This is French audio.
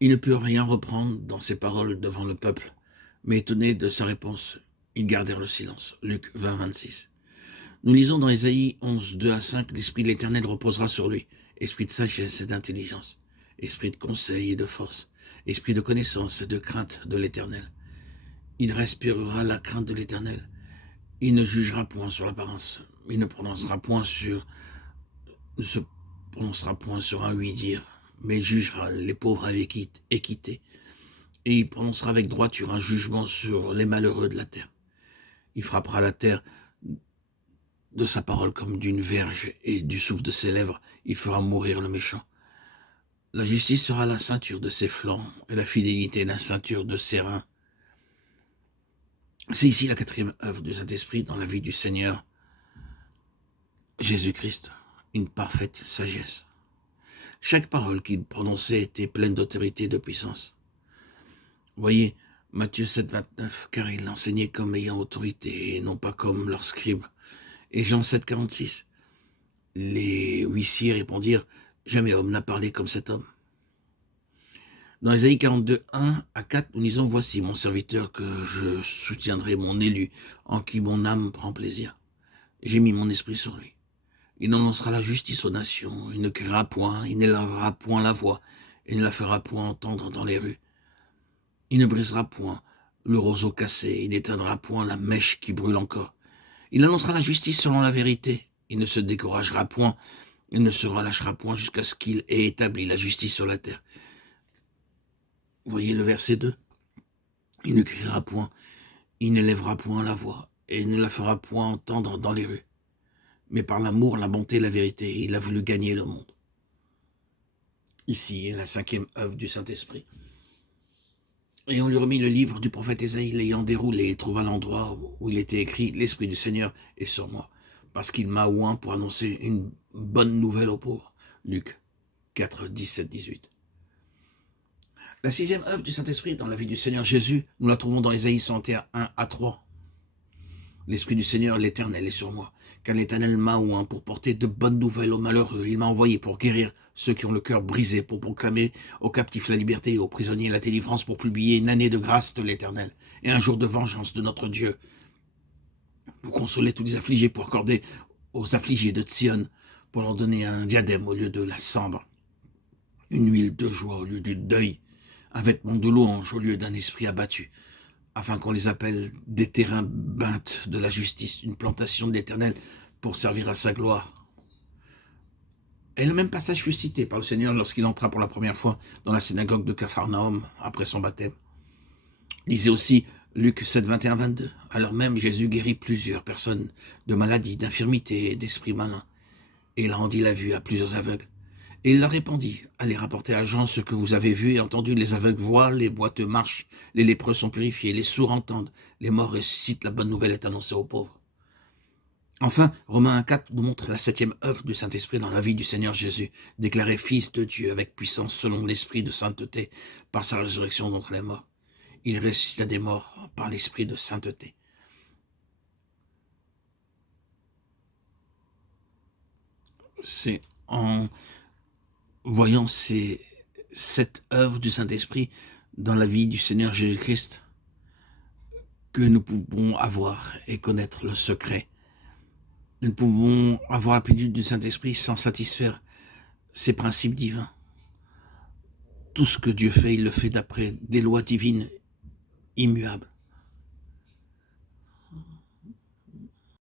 Il ne put rien reprendre dans ses paroles devant le peuple, mais étonné de sa réponse, ils gardèrent le silence. Luc 20, 26. Nous lisons dans Ésaïe 11, 2 à 5, l'Esprit de l'Éternel reposera sur lui, esprit de sagesse et d'intelligence, esprit de conseil et de force, esprit de connaissance et de crainte de l'Éternel. Il respirera la crainte de l'Éternel. Il ne jugera point sur l'apparence, il ne se prononcera point sur un oui-dire, mais jugera les pauvres avec équité, et il prononcera avec droiture un jugement sur les malheureux de la terre. Il frappera la terre de sa parole comme d'une verge, et du souffle de ses lèvres, il fera mourir le méchant. La justice sera la ceinture de ses flancs, et la fidélité la ceinture de ses reins. C'est ici la quatrième œuvre du Saint-Esprit dans la vie du Seigneur Jésus-Christ, une parfaite sagesse. Chaque parole qu'il prononçait était pleine d'autorité et de puissance. Voyez, Matthieu 7, 29, car il enseignait comme ayant autorité, et non pas comme leurs scribes. Et Jean 7, 46, les huissiers répondirent, jamais homme n'a parlé comme cet homme. Dans Ésaïe 42, 1 à 4, nous lisons, voici mon serviteur que je soutiendrai, mon élu, en qui mon âme prend plaisir. J'ai mis mon esprit sur lui. Il annoncera la justice aux nations, il ne criera point, il n'élèvera point la voix, et ne la fera point entendre dans les rues. Il ne brisera point le roseau cassé, il n'éteindra point la mèche qui brûle encore. Il annoncera la justice selon la vérité, il ne se découragera point, il ne se relâchera point jusqu'à ce qu'il ait établi la justice sur la terre. Voyez le verset 2. Il ne criera point, il n'élèvera point la voix, et il ne la fera point entendre dans les rues. Mais par l'amour, la bonté et la vérité, il a voulu gagner le monde. Ici est la cinquième œuvre du Saint-Esprit. Et on lui remit le livre du prophète Ésaïe, l'ayant déroulé, il trouva l'endroit où il était écrit « L'Esprit du Seigneur est sur moi, parce qu'il m'a oint pour annoncer une bonne nouvelle aux pauvres. » Luc 4, 17, 18. La sixième œuvre du Saint-Esprit dans la vie du Seigneur Jésus, nous la trouvons dans Ésaïe 101, 1 à 3. L'Esprit du Seigneur, l'Éternel, est sur moi, car l'Éternel m'a oint pour porter de bonnes nouvelles aux malheureux. Il m'a envoyé pour guérir ceux qui ont le cœur brisé, pour proclamer aux captifs la liberté et aux prisonniers la délivrance, pour publier une année de grâce de l'Éternel et un jour de vengeance de notre Dieu, pour consoler tous les affligés, pour accorder aux affligés de Sion, pour leur donner un diadème au lieu de la cendre, une huile de joie au lieu du deuil, un vêtement de louange au lieu d'un esprit abattu, afin qu'on les appelle des terrains beintes de la justice, une plantation de l'Éternel pour servir à sa gloire. Et le même passage fut cité par le Seigneur lorsqu'il entra pour la première fois dans la synagogue de Capharnaüm après son baptême. Lisez aussi Luc 7, 21, 22. Alors même, Jésus guérit plusieurs personnes de maladies, d'infirmités et d'esprits malins, et il rendit la vue à plusieurs aveugles. Et il leur répondit, allez rapporter à Jean ce que vous avez vu et entendu, les aveugles voient, les boiteux marchent, les lépreux sont purifiés, les sourds entendent, les morts ressuscitent, la bonne nouvelle est annoncée aux pauvres. Enfin, Romains 1,4 nous montre la septième œuvre du Saint-Esprit dans la vie du Seigneur Jésus, déclaré Fils de Dieu avec puissance selon l'Esprit de sainteté par sa résurrection d'entre les morts. Il ressuscita des morts par l'Esprit de sainteté. C'est en voyant cette œuvre du Saint-Esprit dans la vie du Seigneur Jésus-Christ que nous pouvons avoir et connaître le secret. Nous ne pouvons avoir la plénitude du Saint-Esprit sans satisfaire ses principes divins. Tout ce que Dieu fait, il le fait d'après des lois divines immuables.